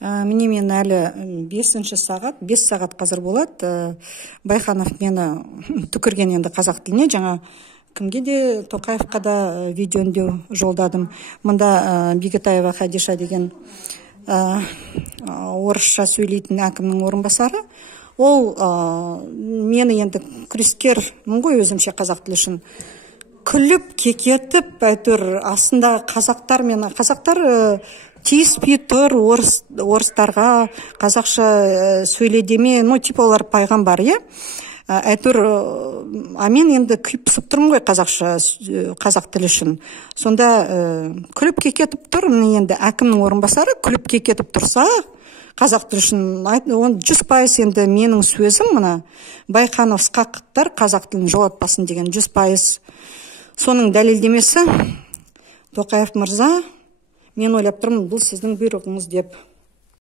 Міне мен әлі 5 сағат, 5 сағат қазір болады. Байханов мені түкірген енді қазақ тіліне. Жаңа кімге де, Тоқаевқа да видео үндеу жолдадым. Мұнда Бекетаева Хадиша деген орысша сөйлейтін әкімнің орынбасары. Ол мені енді күрескермін ғой өзімше қазақ тілі үшін. Күліп, кекетіп, әйтеуір астында қазақтар тиіспей тұр орыстарға қазақша сөйледеме, типа олар пайғамбар, әйтеуір, мен енді күйіп пысып тұрмын ғой қазақ тілі үшін. Сонда күліп кекетіп тұр, енді әкімнің орынбасары күліп кекетіп тұрса, қазақ тілі үшін 100% енді менің сөзім, мына Байханов сқақықтар қазақ тілін жолатпасын деген 100%. Соның дәлелдемесі Тоқаев мырза, мен ойлап тұрмын, бұл сіздің бұйрығыңыз деп.